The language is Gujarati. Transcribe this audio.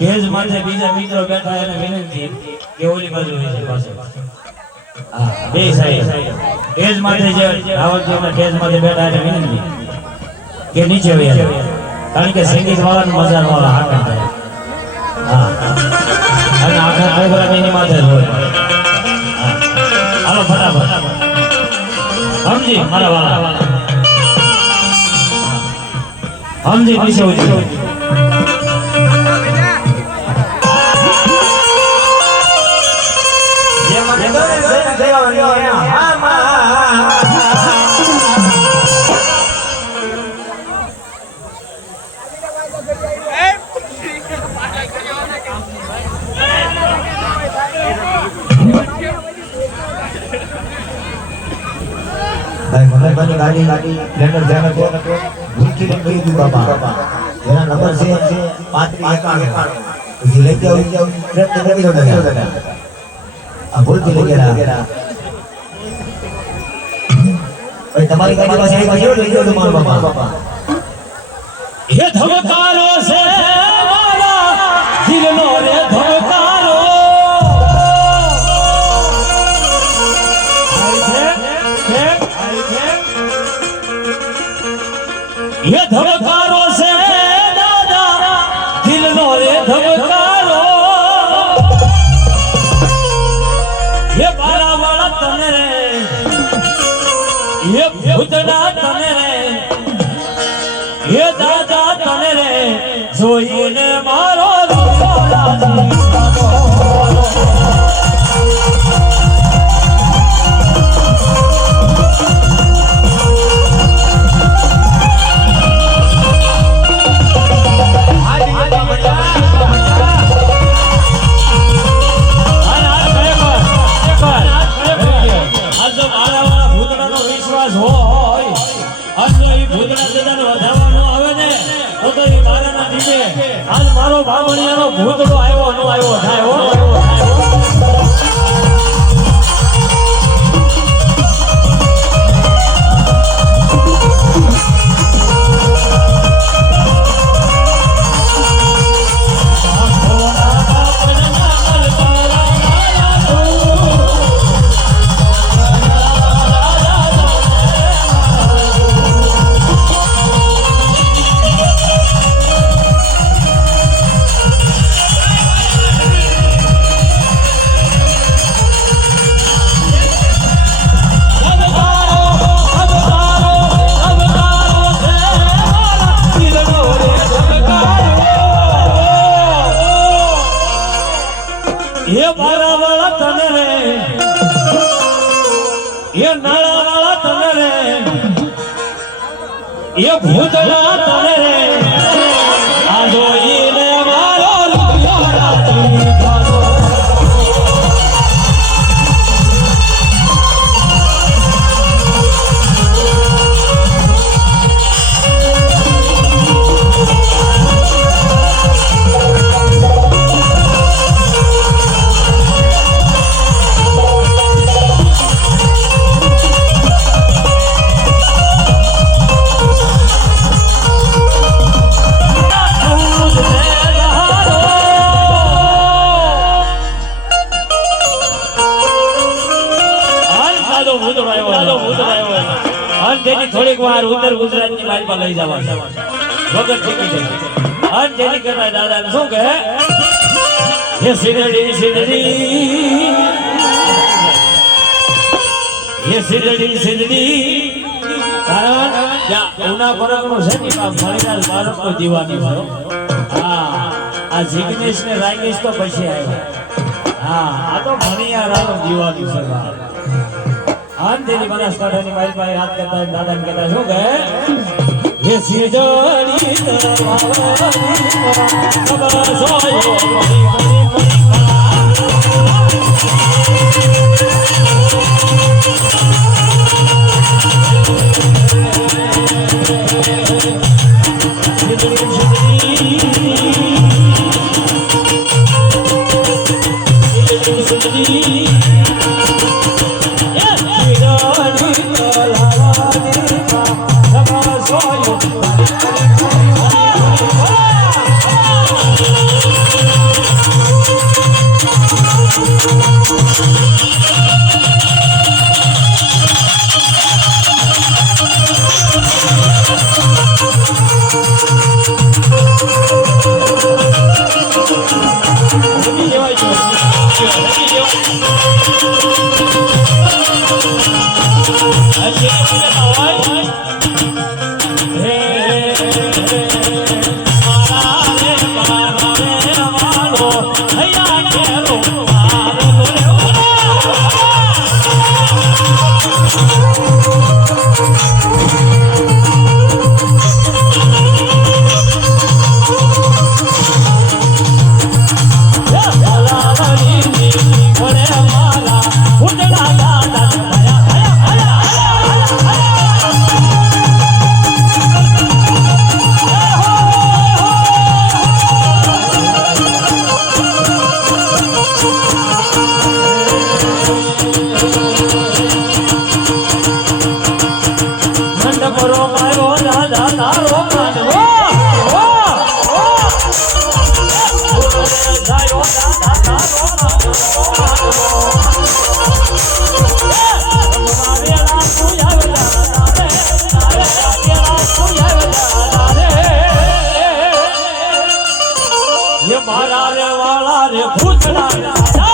કેજ માટે બીજા મિત્રો બેઠા એને વિનંતી કે ઓલી બાજુ છે પાસે હા બે સાઈડ કેજ માટે જે રાવતજીના કેજ માટે બેઠા એને વિનંતી કે નીચે વયા કારણ કે સંગીત વાળાને મજા વાળા હાકન થાય હા અને આખા પ્રોગ્રામ એની માથે જ હોય હા હાલો ફટાફટ સમજી મારા વાળા સમજી નીચે ઉતરો गाड़ी लेकर जाना को भूखी नहीं गई थी बाबा मेरा नंबर से 531 उसे लेके आओ ट्रेन में भी होता है अब बोल के लेके आ भाई तुम्हारी गाड़ी में से बजियो ले जाओ तुम्हारा बाबा ये धमकारो से मारा दिल नो रे धमकारो ये धमकारो से दादा दिल नो रे धमकारो ये बारा वाला तने रे ये भूतड़ा तने रे ये दादा तने रे जोईने मारो राजी मारो बावणियानो भूतड़ो आयो नो आयो થાય હો ये बारा वाला तने रे ये नाला वाला तने रे ये भूतड़ा तने रे आजो इने मारो राजी થોડીક વાર ઉત્તર ગુજરાતની લાઈન પર લઈ જવા વગર ઠીકી જાય અને જેની કહેવાય દાદાને શું કહે ये सिरड़ी सिरड़ी ये सिरड़ी सिरड़ी कारण क्या उना परगनो છે ને આ મણીલાલ બાળકનો દીવાની છે હા આ જિગ્નેશ ને રાગેશ તો પછી આવ્યા હા આ તો મણિયારાનો દીવાની છે આંધેરી બનાસકાંઠાની મારી પાસે યાદ કરતા દાદાને કહેતા શું કહે એ સિજોડી ખબર સોયો મારા રે વાળા રે ભૂતના